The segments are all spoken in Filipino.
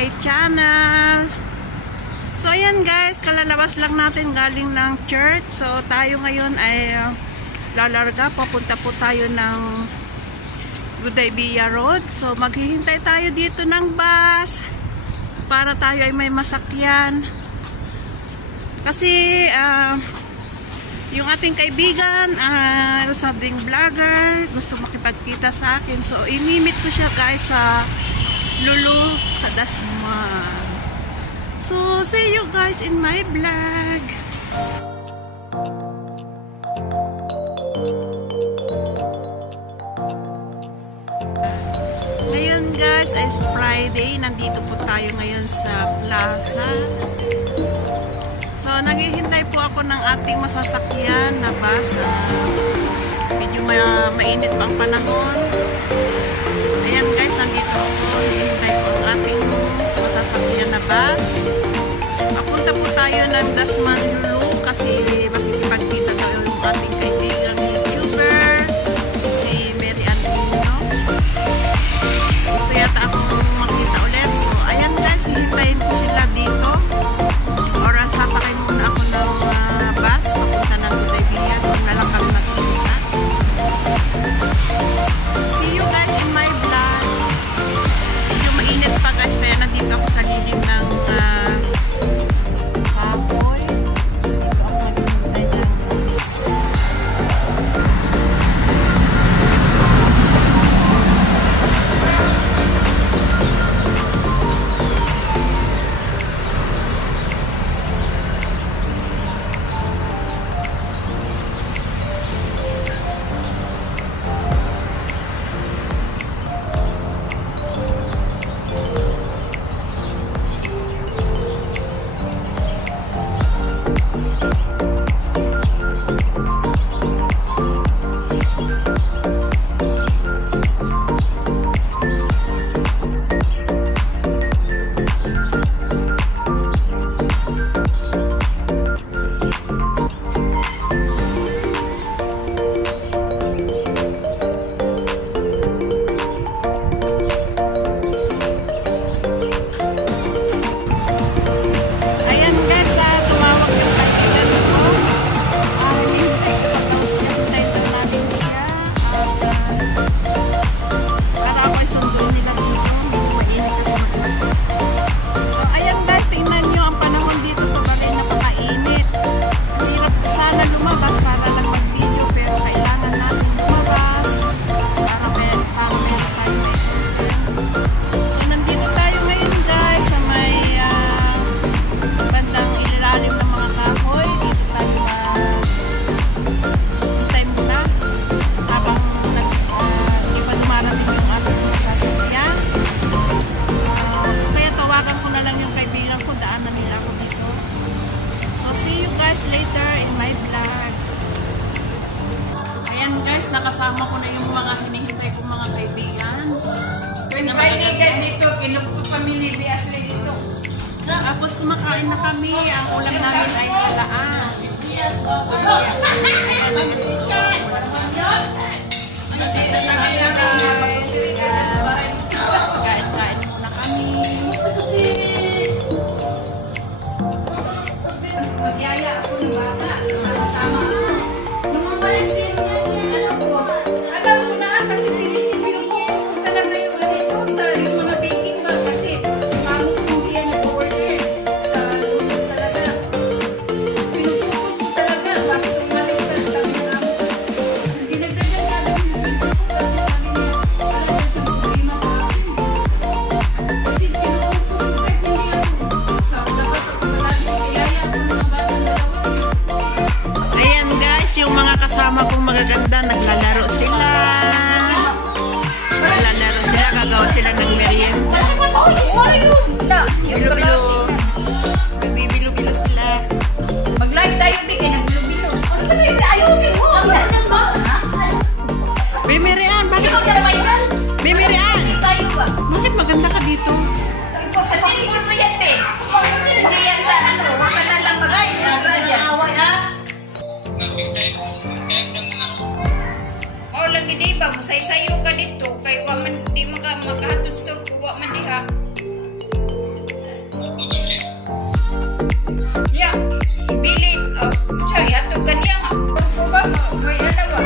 my channel. So ayan guys, kalalabas lang natin galing ng church. So tayo ngayon ay lalarga, papunta po tayo ng Gudaybia Road. So maghihintay tayo dito ng bus para tayo ay may masakyan. Kasi yung ating kaibigan, sa ding vlogger, gusto makipagkita sa akin. So, inimit ko siya guys sa Lulu sa Dasma. So, see you guys in my vlog. Ngayon guys, is Friday. Nandito po tayo ngayon sa plaza. So, naghihintay po ako ng ating masasakyan na bus. Medyo mainit pang panahon. Ayan guys, nandito ako. Naghihintay po ang ating masasakyan na bus. Papunta po tayo ng Dasman Lulu kasi makikipagkita tayo yung ating kaibigan YouTuber, si Mary Ann Pino. Gusto yata akong makita ulit. So, ayan guys, hihintayin ko sila dito. Sasakay muna ako ng bus papunta ng Gudaybia. Doon na lang kami nakikita. See you guys in my vlog. Medyo mainit pa guys, kaya nandito ako sa lilim ng kahoy. Dito ako naghihintay ng bus. Nakasama ko na yung mga hinihintay kong mga kaibigan. Friday guys dito, kinukto family Beasley dito. Tapos kumakain na kami. Ang ulam namin ay halaan. Kain-kain muna kami. Magyaya ako ng bata. Sama-sama. Kasama kong magaganda, naglalaro sila. Gagawa sila ng merienda. Bilo-bilo. Bilo-bilo sila. Mag-live tayo din, kaya nag-bilo-bilo. Ano ka tayo? Ayusin mo! Mary Ann, bakit? Mary Ann! Bakit maganda ka dito? Sa cellphone mo yan, pe. Hindi yan sa ano. Huwag ka na lang mag-away, ha? Oh, lagi di ba? Musay-sayo ka dito. Kaya di makahatod store ko. Wak man di ha. Ya, bili. Saya tu kan dia ngah. Kau may ano ba?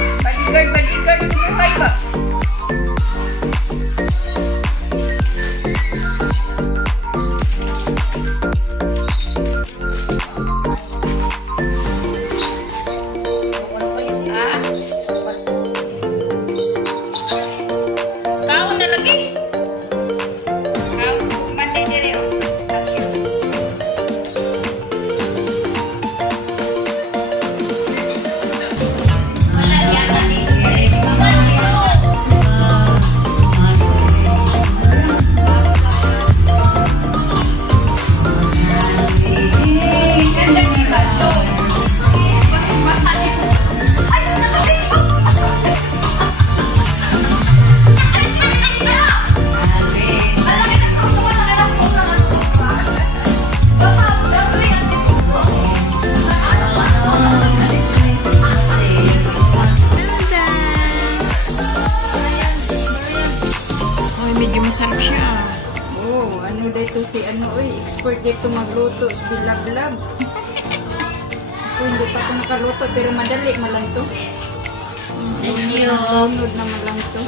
Bodyguard buhay ba? Masarap siya. Oh, ano dito si expert dito magluto, bilablab. Hindi pa ako nakaluto pero madali malang to. Thank you. Lunod na malang to.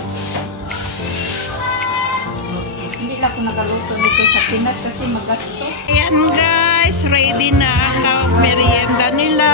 Hindi lang ako nakaluto dito sa Pinas kasi magasto. Ayan guys, ready na ang merienda nila.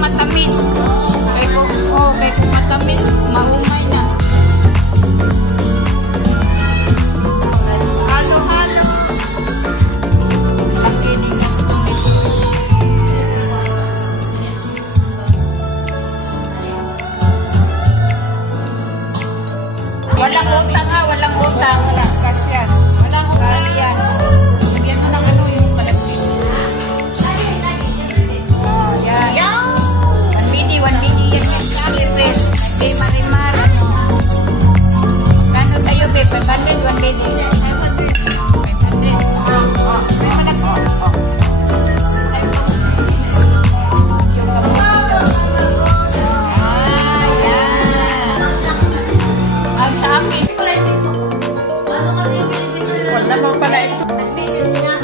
Matamis. Kay kung matamis, maumay na. Halo-halo. Lagi ni gusto nito. Walang utang ha, walang utang. Wala, kasyan. Walang utang. Kasyan. Lagyan mo ng ano yung palagpin. Yan. 1 mini yan yan kali rin. Nagday marimar. Kano sa'yo be? 500, 1 mini. 500. Yung kamuti daw. Ang sa akin. Wala mo pala ito.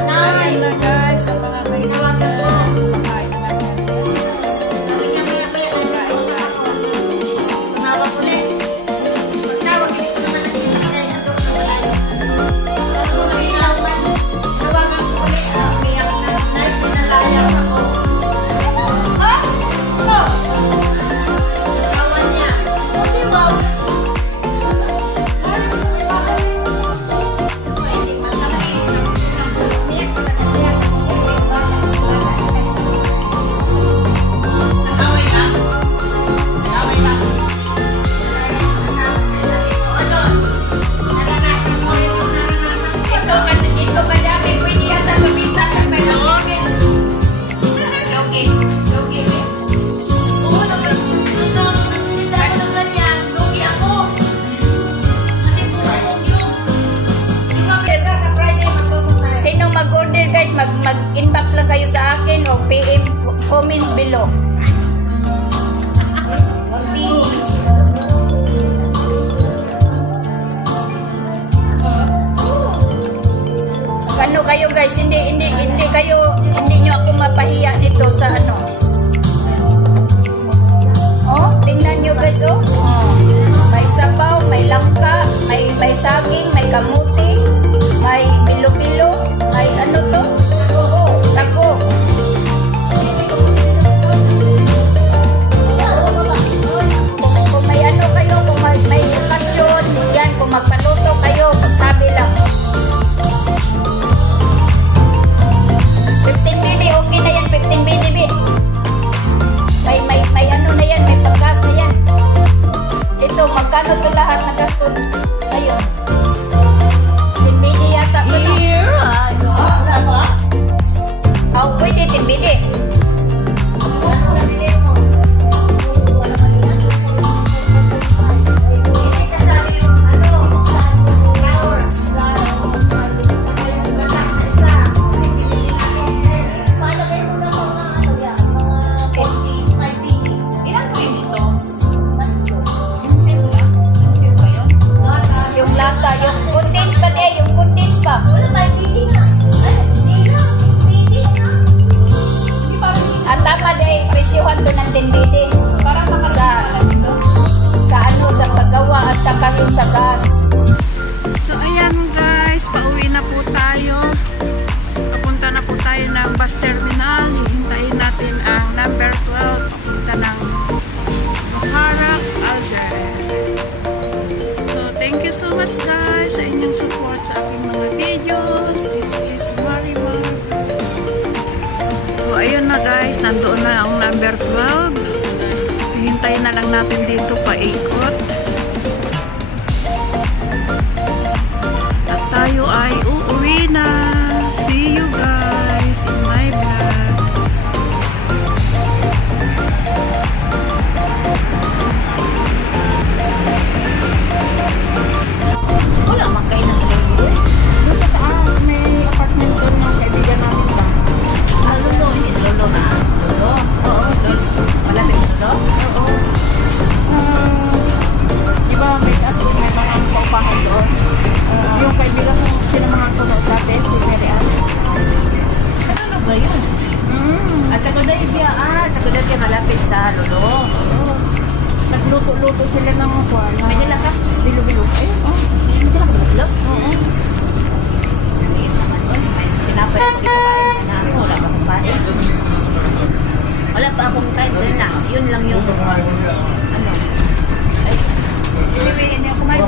Ayan na guys, ang mga kaibigan. Mag-inbox lang kayo sa akin o PM comments below. Ano kayo guys, hindi nyo ako mapahiya nito sa ano. Oh, tingnan nyo guys oh. May sabaw, may langka, may saging, may kamuti, may bilo-bilo, may ano to? Sako. sa inyong support sa aking mga videos. This is Marimar. So, ayun na guys. Nandoon na ang number 12. Hintayin na lang natin dito paikot. At tayo ay uuwi na. See you guys in my vlog. Wala man kayo na sa lolo. Doon sa taas, may apartment doon ng kaibigan namin ba? Lolo, hindi lolo na. Lolo? Oo. Lolo. Malapit lolo? Oo. Sa... Di ba may taas doon, may mga sopahan doon? Yung kaibigan ko, sila mga kuno dati, si Mary Ann. Ano ba yun? Sa kuday biya. Sa kuday biya malapit sa lolo. Oo. Nagluto-luto sila ng kwan. May nila ka? Bilo-bilo. Ayun, oh. May nila ka bilog? Oo. Naliit naman doon. Tinapay ko ikapain na ako. Wala pa akong kain. Wala pa akong kain. Dahil na. Yun lang yung ano. Ay. Hindi ako kumain.